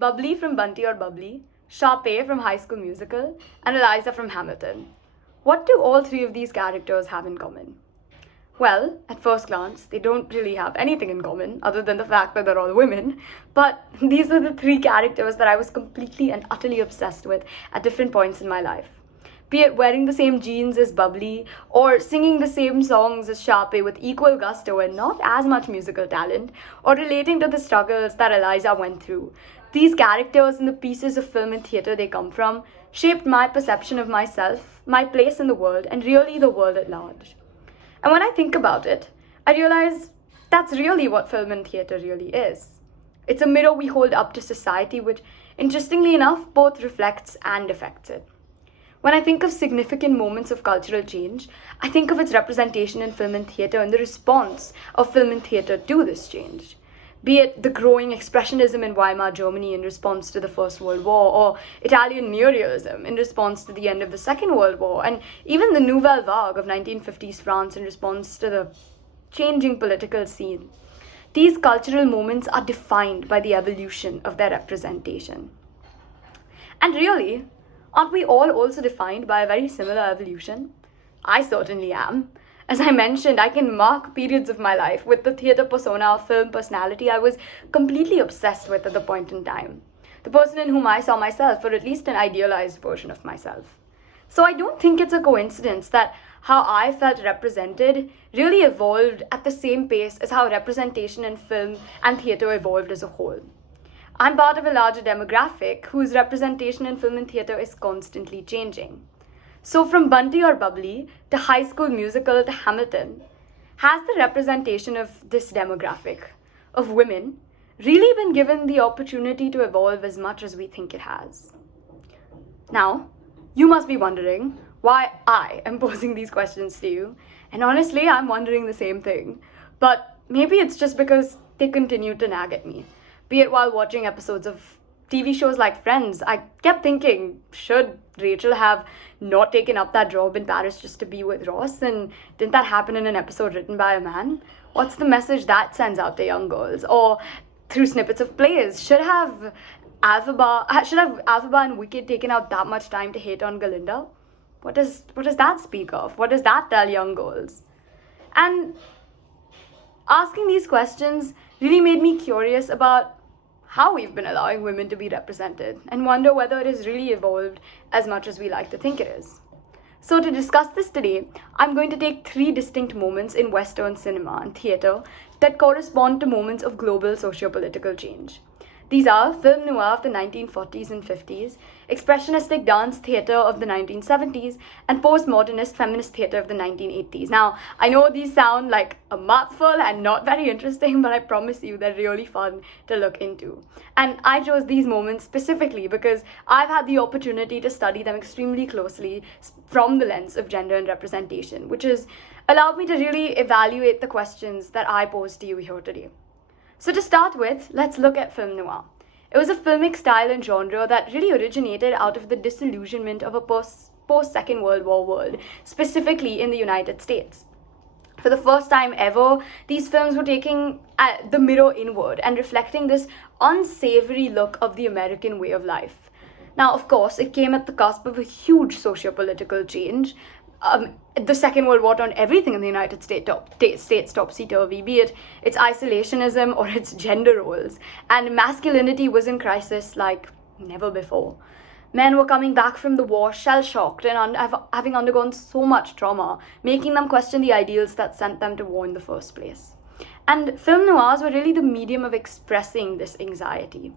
Bubbly from Bunty or Bubbly, Sharpay from High School Musical, and Eliza from Hamilton. What do all three of these characters have in common? Well, at first glance, they don't really have anything in common other than the fact that they're all women, but these are the three characters that I was completely and utterly obsessed with at different points in my life. Be it wearing the same jeans as Bubbly, or singing the same songs as Sharpay with equal gusto and not as much musical talent, or relating to the struggles that Eliza went through. These characters and the pieces of film and theatre they come from shaped my perception of myself, my place in the world, and really the world at large. And when I think about it, I realize that's really what film and theatre really is. It's a mirror we hold up to society, which, interestingly enough, both reflects and affects it. When I think of significant moments of cultural change, I think of its representation in film and theatre and the response of film and theatre to this change. Be it the growing expressionism in Weimar Germany in response to the First World War, or Italian neorealism in response to the end of the Second World War, and even the Nouvelle Vague of 1950s France in response to the changing political scene. These cultural moments are defined by the evolution of their representation. And really, aren't we all also defined by a very similar evolution? I certainly am. As I mentioned, I can mark periods of my life with the theatre persona or film personality I was completely obsessed with at the point in time. The person in whom I saw myself, or at least an idealized version of myself. So I don't think it's a coincidence that how I felt represented really evolved at the same pace as how representation in film and theatre evolved as a whole. I'm part of a larger demographic whose representation in film and theatre is constantly changing. So from Bunty or Bubbly to High School Musical to Hamilton, has the representation of this demographic, of women, really been given the opportunity to evolve as much as we think it has? Now, you must be wondering why I am posing these questions to you, and honestly, I'm wondering the same thing. But maybe it's just because they continue to nag at me. Be it while watching episodes of TV shows like Friends, I kept thinking, should Rachel have not taken up that job in Paris just to be with Ross? And didn't that happen in an episode written by a man? What's the message that sends out to young girls? Or through snippets of plays, should have Alphaba and Wicked taken out that much time to hate on Galinda? What does that speak of? What does that tell young girls? And asking these questions really made me curious about how we've been allowing women to be represented, and wonder whether it has really evolved as much as we like to think it is. So to discuss this today, I'm going to take three distinct moments in Western cinema and theatre that correspond to moments of global socio-political change. These are film noir of the 1940s and 50s, expressionistic dance theatre of the 1970s, and postmodernist feminist theatre of the 1980s. Now, I know these sound like a mouthful and not very interesting, but I promise you they're really fun to look into. And I chose these moments specifically because I've had the opportunity to study them extremely closely from the lens of gender and representation, which has allowed me to really evaluate the questions that I pose to you here today. So to start with, let's look at film noir. It was a filmic style and genre that really originated out of the disillusionment of a post-Second World War world, specifically in the United States. For the first time ever, these films were taking the mirror inward and reflecting this unsavory look of the American way of life. Now, of course, it came at the cusp of a huge socio-political change. The Second World War turned everything in the United States topsy-turvy, be it its isolationism or its gender roles, and masculinity was in crisis like never before. Men were coming back from the war shell-shocked and having undergone so much trauma, making them question the ideals that sent them to war in the first place. And film noirs were really the medium of expressing this anxiety.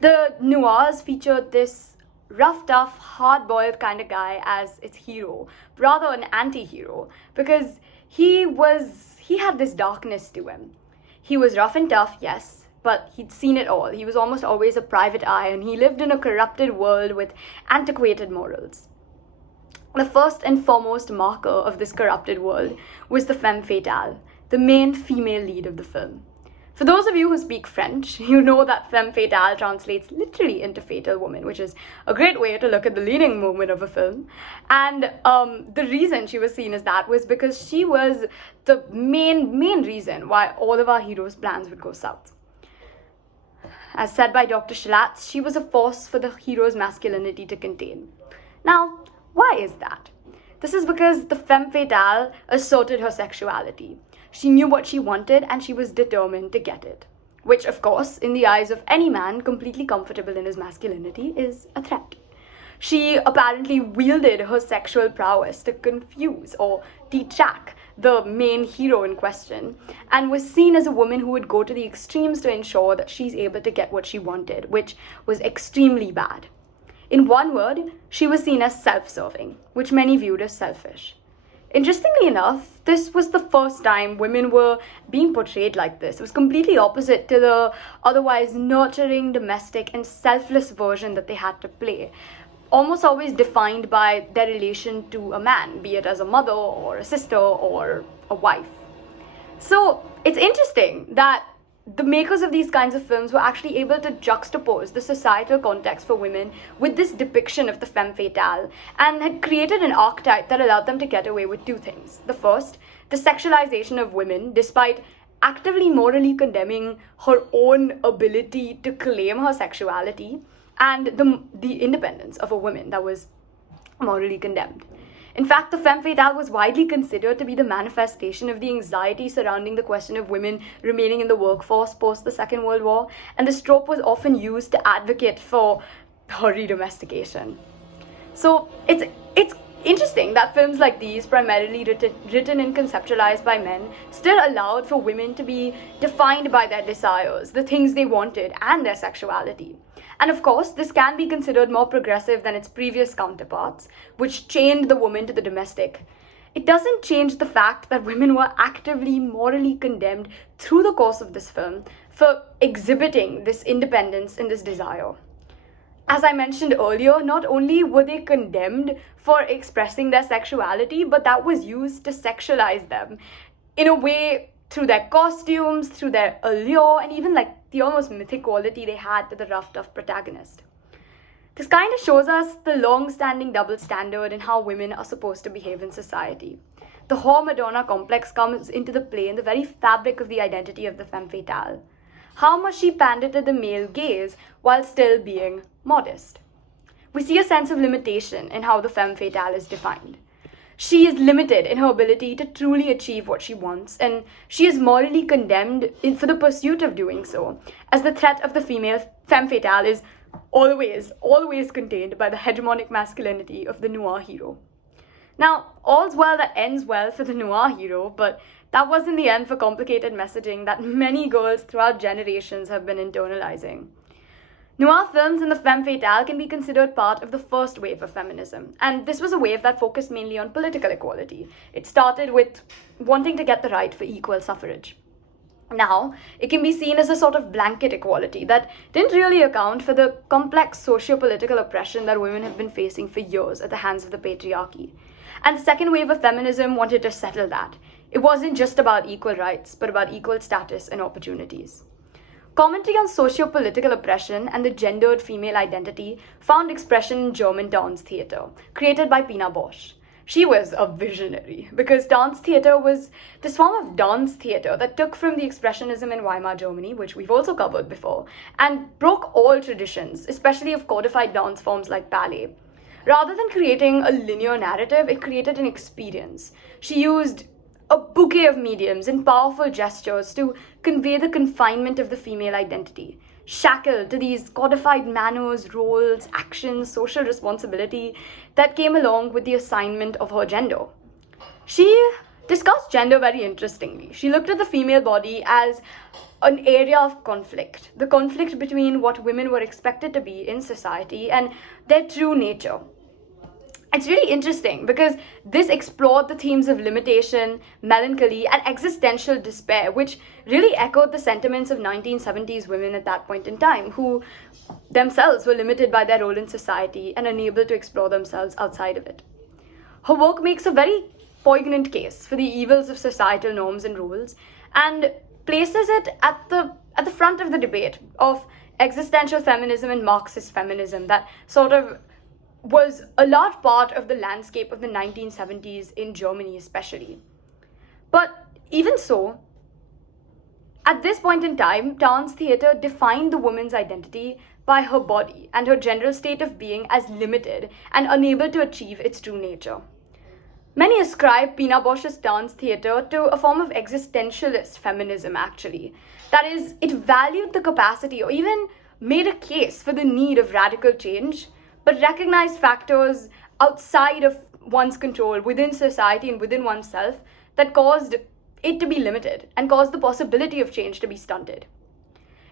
The noirs featured this rough, tough, hard-boiled kind of guy as its hero, rather an anti-hero, because he had this darkness to him. He was rough and tough, yes, but he'd seen it all. He was almost always a private eye, and he lived in a corrupted world with antiquated morals. The first and foremost marker of this corrupted world was the femme fatale, the main female lead of the film. For those of you who speak French, you know that femme fatale translates literally into fatal woman, which is a great way to look at the leading woman of a film. And the reason she was seen as that was because she was the main reason why all of our heroes' plans would go south. As said by Dr. Shalatz, she was a force for the hero's masculinity to contain. Now, why is that? This is because the femme fatale asserted her sexuality. She knew what she wanted and she was determined to get it. Which, of course, in the eyes of any man completely comfortable in his masculinity, is a threat. She apparently wielded her sexual prowess to confuse or detract the main hero in question, and was seen as a woman who would go to the extremes to ensure that she's able to get what she wanted, which was extremely bad. In one word, she was seen as self-serving, which many viewed as selfish. Interestingly enough, this was the first time women were being portrayed like this. It was completely opposite to the otherwise nurturing, domestic, and selfless version that they had to play, almost always defined by their relation to a man, be it as a mother or a sister or a wife. So it's interesting that the makers of these kinds of films were actually able to juxtapose the societal context for women with this depiction of the femme fatale, and had created an archetype that allowed them to get away with two things. The first, the sexualization of women, despite actively morally condemning her own ability to claim her sexuality, and the independence of a woman that was morally condemned. In fact, the femme fatale was widely considered to be the manifestation of the anxiety surrounding the question of women remaining in the workforce post the Second World War, and the trope was often used to advocate for her redomestication. So it's interesting that films like these, primarily written and conceptualized by men, still allowed for women to be defined by their desires, the things they wanted, and their sexuality. And of course, this can be considered more progressive than its previous counterparts, which chained the woman to the domestic. It doesn't change the fact that women were actively morally condemned through the course of this film for exhibiting this independence and this desire. As I mentioned earlier, not only were they condemned for expressing their sexuality, but that was used to sexualize them in a way through their costumes, through their allure, and even like the almost mythic quality they had to the rough, tough protagonist. This kind of shows us the long-standing double standard in how women are supposed to behave in society. The whore-Madonna complex comes into the play in the very fabric of the identity of the femme fatale. How must she pander to the male gaze while still being modest? We see a sense of limitation in how the femme fatale is defined. She is limited in her ability to truly achieve what she wants, and she is morally condemned for the pursuit of doing so, as the threat of the female femme fatale is always contained by the hegemonic masculinity of the noir hero. Now, all's well that ends well for the noir hero, but that wasn't the end for complicated messaging that many girls throughout generations have been internalizing. Noir films and the femme fatale can be considered part of the first wave of feminism, and this was a wave that focused mainly on political equality. It started with wanting to get the right for equal suffrage. Now, it can be seen as a sort of blanket equality that didn't really account for the complex socio-political oppression that women have been facing for years at the hands of the patriarchy. And the second wave of feminism wanted to settle that. It wasn't just about equal rights, but about equal status and opportunities. Commentary on socio-political oppression and the gendered female identity found expression in German dance theatre, created by Pina Bausch. She was a visionary, because dance theatre was this form of dance theatre that took from the Expressionism in Weimar Germany, which we've also covered before, and broke all traditions, especially of codified dance forms like ballet. Rather than creating a linear narrative, it created an experience. She used a bouquet of mediums and powerful gestures to convey the confinement of the female identity, shackled to these codified manners, roles, actions, social responsibility that came along with the assignment of her gender. She discussed gender very interestingly. She looked at the female body as an area of conflict, the conflict between what women were expected to be in society and their true nature. It's really interesting because this explored the themes of limitation, melancholy, and existential despair, which really echoed the sentiments of 1970s women at that point in time, who themselves were limited by their role in society and unable to explore themselves outside of it. Her work makes a very poignant case for the evils of societal norms and rules, and places it at the front of the debate of existential feminism and Marxist feminism that sort of was a large part of the landscape of the 1970s in Germany especially. But even so, At this point in time, dance theatre defined the woman's identity by her body and her general state of being as limited and unable to achieve its true nature. Many ascribe Pina Bausch's dance theatre to a form of existentialist feminism, actually. That is, it valued the capacity or even made a case for the need of radical change, but recognized factors outside of one's control within society and within oneself that caused it to be limited and caused the possibility of change to be stunted.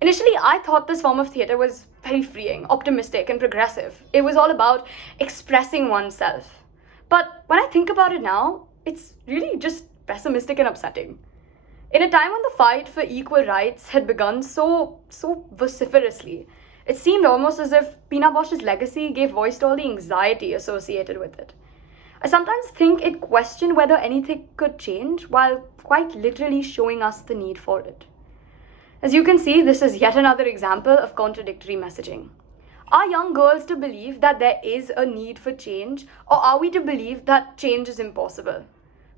Initially, I thought this form of theatre was very freeing, optimistic, and progressive. It was all about expressing oneself. But when I think about it now, it's really just pessimistic and upsetting. In a time when the fight for equal rights had begun so vociferously, it seemed almost as if Pina Bausch's legacy gave voice to all the anxiety associated with it. I sometimes think it questioned whether anything could change while quite literally showing us the need for it. As you can see, this is yet another example of contradictory messaging. Are young girls to believe that there is a need for change, or are we to believe that change is impossible?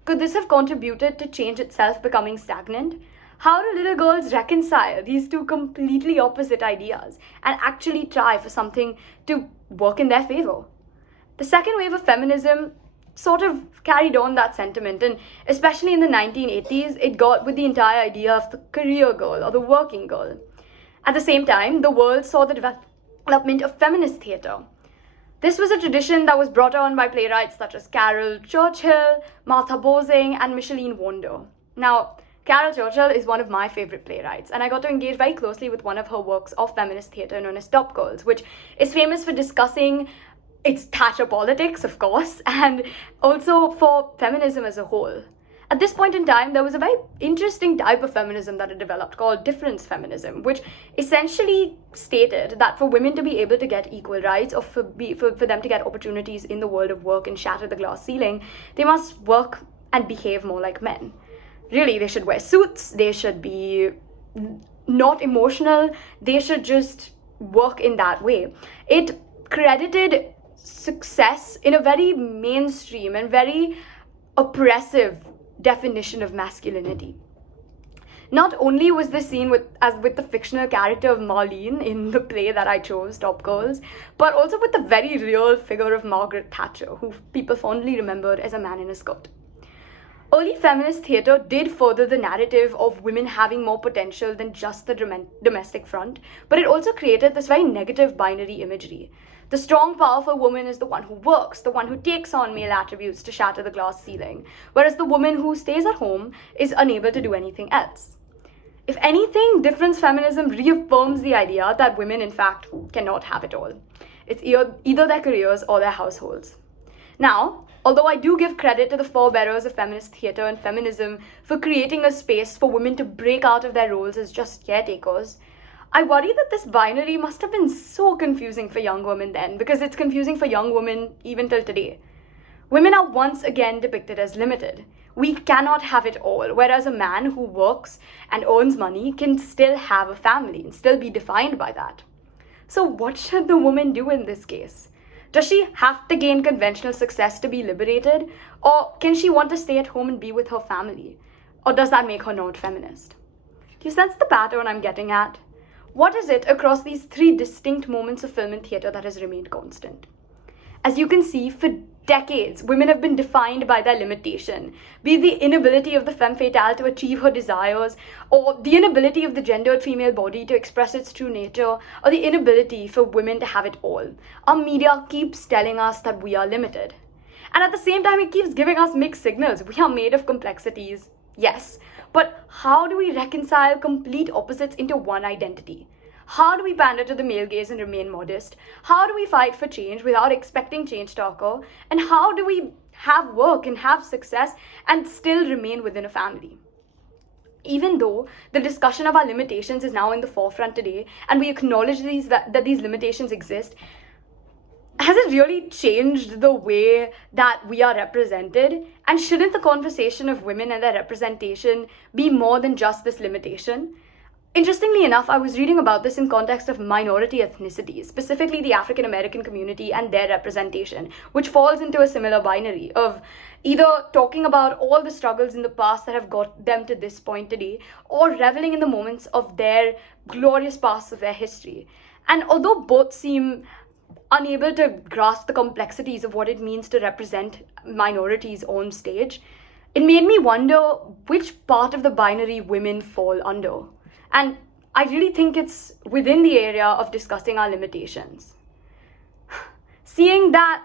Could this have contributed to change itself becoming stagnant? How do little girls reconcile these two completely opposite ideas and actually try for something to work in their favor? The second wave of feminism sort of carried on that sentiment, and especially in the 1980s, it got with the entire idea of the career girl or the working girl. At the same time, the world saw the development of feminist theatre. This was a tradition that was brought on by playwrights such as Carol Churchill, Martha Bosing, and Micheline Wander. Now, Carol Churchill is one of my favorite playwrights, and I got to engage very closely with one of her works of feminist theatre known as Top Girls, which is famous for discussing its Thatcher politics, of course, and also for feminism as a whole. At this point in time, there was a very interesting type of feminism that had developed called difference feminism, which essentially stated that for women to be able to get equal rights or for them to get opportunities in the world of work and shatter the glass ceiling, they must work and behave more like men. Really, they should wear suits, they should be not emotional, they should just work in that way. It credited success in a very mainstream and very oppressive definition of masculinity. Not only was this seen as with the fictional character of Marlene in the play that I chose, Top Girls, but also with the very real figure of Margaret Thatcher, who people fondly remembered as a man in a skirt. Early feminist theatre did further the narrative of women having more potential than just the domestic front, but it also created this very negative binary imagery. The strong, powerful woman is the one who works, the one who takes on male attributes to shatter the glass ceiling, whereas the woman who stays at home is unable to do anything else. If anything, difference feminism reaffirms the idea that women, in fact, cannot have it all. It's either their careers or their households. Now, although I do give credit to the forebearers of feminist theatre and feminism for creating a space for women to break out of their roles as just caretakers, I worry that this binary must have been so confusing for young women then, because it's confusing for young women even till today. Women are once again depicted as limited. We cannot have it all, whereas a man who works and earns money can still have a family and still be defined by that. So what should the woman do in this case? Does she have to gain conventional success to be liberated? Or can she want to stay at home and be with her family? Or does that make her not feminist? Do you sense the pattern I'm getting at? What is it across these three distinct moments of film and theatre that has remained constant? As you can see, for decades, women have been defined by their limitation, be it the inability of the femme fatale to achieve her desires, or the inability of the gendered female body to express its true nature, or the inability for women to have it all. Our media keeps telling us that we are limited. And at the same time, it keeps giving us mixed signals. We are made of complexities, yes, but how do we reconcile complete opposites into one identity? How do we pander to the male gaze and remain modest? How do we fight for change without expecting change to occur? And how do we have work and have success and still remain within a family? Even though the discussion of our limitations is now in the forefront today, and we acknowledge that these limitations exist, has it really changed the way that we are represented? And shouldn't the conversation of women and their representation be more than just this limitation? Interestingly enough, I was reading about this in context of minority ethnicities, specifically the African American community and their representation, which falls into a similar binary of either talking about all the struggles in the past that have got them to this point today, or reveling in the moments of their glorious pasts of their history. And although both seem unable to grasp the complexities of what it means to represent minorities on stage, it made me wonder which part of the binary women fall under. And I really think it's within the area of discussing our limitations. Seeing that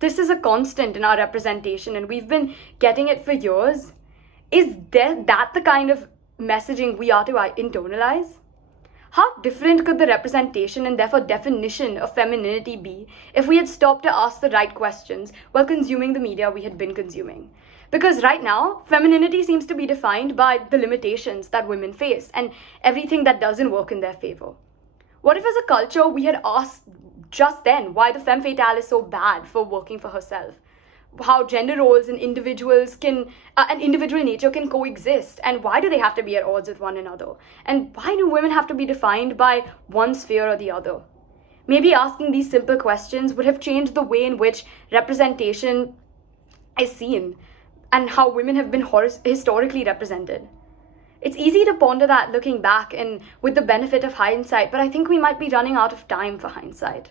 this is a constant in our representation and we've been getting it for years, is that the kind of messaging we are to internalize? How different could the representation and therefore definition of femininity be if we had stopped to ask the right questions while consuming the media we had been consuming? Because right now, femininity seems to be defined by the limitations that women face and everything that doesn't work in their favor. What if as a culture we had asked just then why the femme fatale is so bad for working for herself? How gender roles and individuals can, and individual nature can coexist, and why do they have to be at odds with one another? And why do women have to be defined by one sphere or the other? Maybe asking these simple questions would have changed the way in which representation is seen and how women have been historically represented. It's easy to ponder that looking back and with the benefit of hindsight, but I think we might be running out of time for hindsight.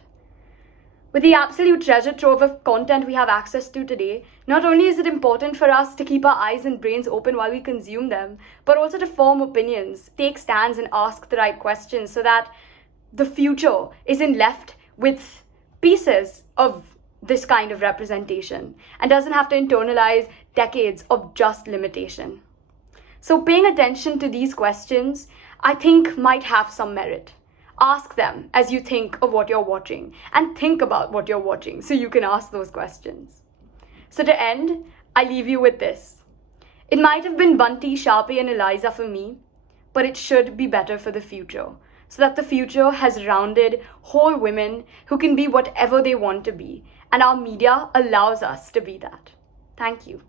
With the absolute treasure trove of content we have access to today, not only is it important for us to keep our eyes and brains open while we consume them, but also to form opinions, take stands, and ask the right questions so that the future isn't left with pieces of this kind of representation and doesn't have to internalize decades of just limitation. So paying attention to these questions, I think, might have some merit. Ask them as you think of what you're watching, and think about what you're watching so you can ask those questions. So to end, I leave you with this. It might have been Bunty, Sharpay, and Eliza for me, but it should be better for the future, so that the future has rounded, whole women who can be whatever they want to be, and our media allows us to be that. Thank you.